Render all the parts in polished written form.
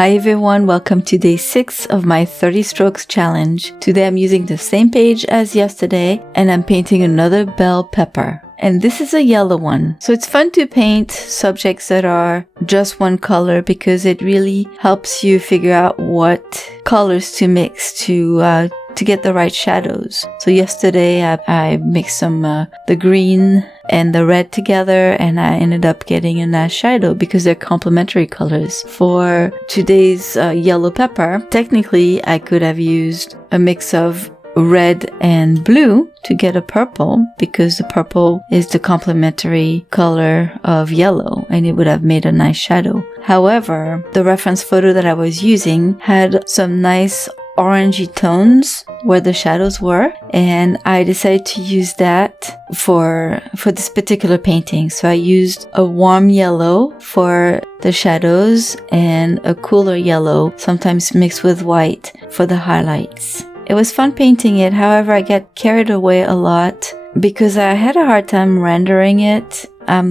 Hi everyone, welcome to day 6 of my 30 strokes challenge. Today I'm using the same page as yesterday and I'm painting another bell pepper. And this is a yellow one. So it's fun to paint subjects that are just one color because it really helps you figure out what colors to mix to get the right shadows. So yesterday I mixed some the green and the red together and I ended up getting a nice shadow because they're complementary colors. For today's yellow pepper, technically I could have used a mix of red and blue to get a purple because the purple is the complementary color of yellow and it would have made a nice shadow. However, the reference photo that I was using had some nice orangey tones where the shadows were, and I decided to use that for this particular painting. So I used a warm yellow for the shadows and a cooler yellow, sometimes mixed with white, for the highlights. It was fun painting it, however I got carried away a lot because I had a hard time rendering it.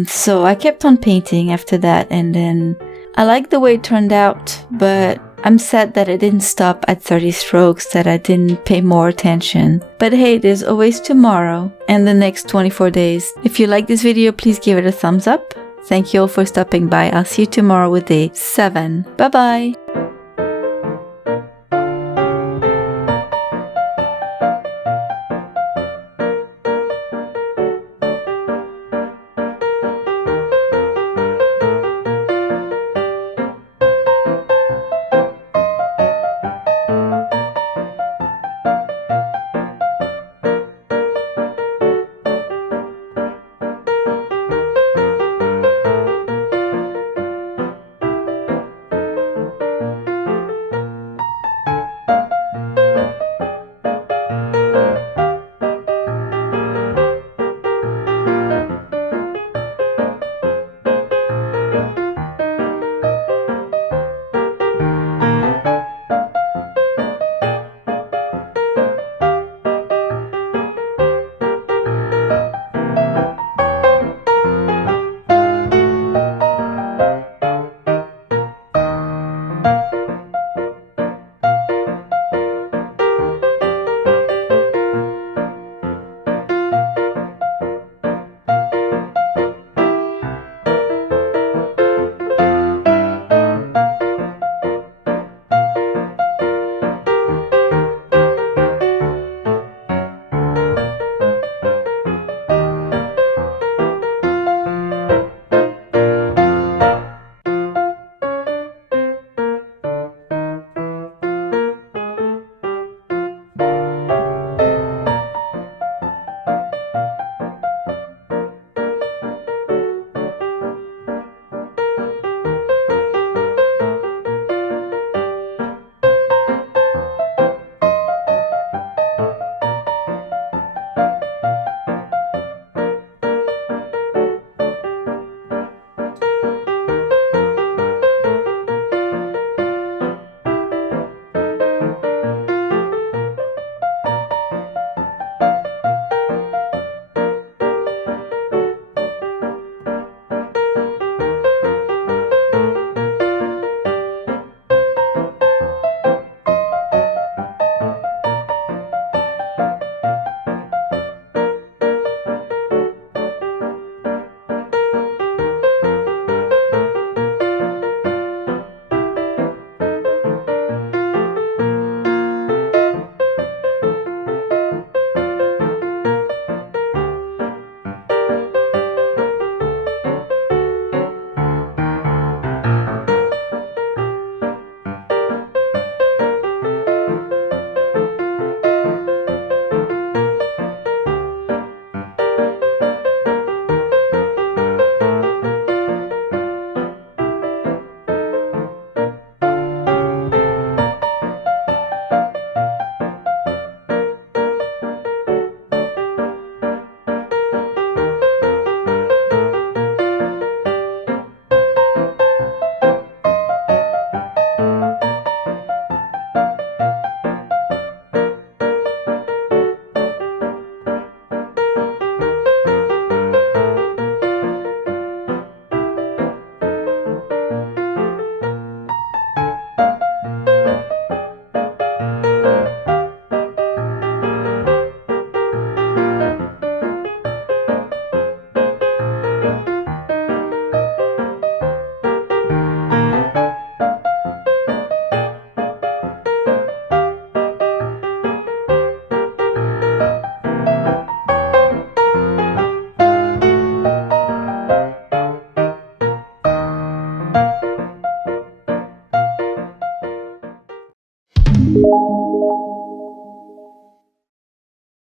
So I kept on painting after that, and then I liked the way it turned out, but I'm sad that I didn't stop at 30 strokes, that I didn't pay more attention. But hey, there's always tomorrow and the next 24 days. If you like this video, please give it a thumbs up. Thank you all for stopping by. I'll see you tomorrow with day 7. Bye bye!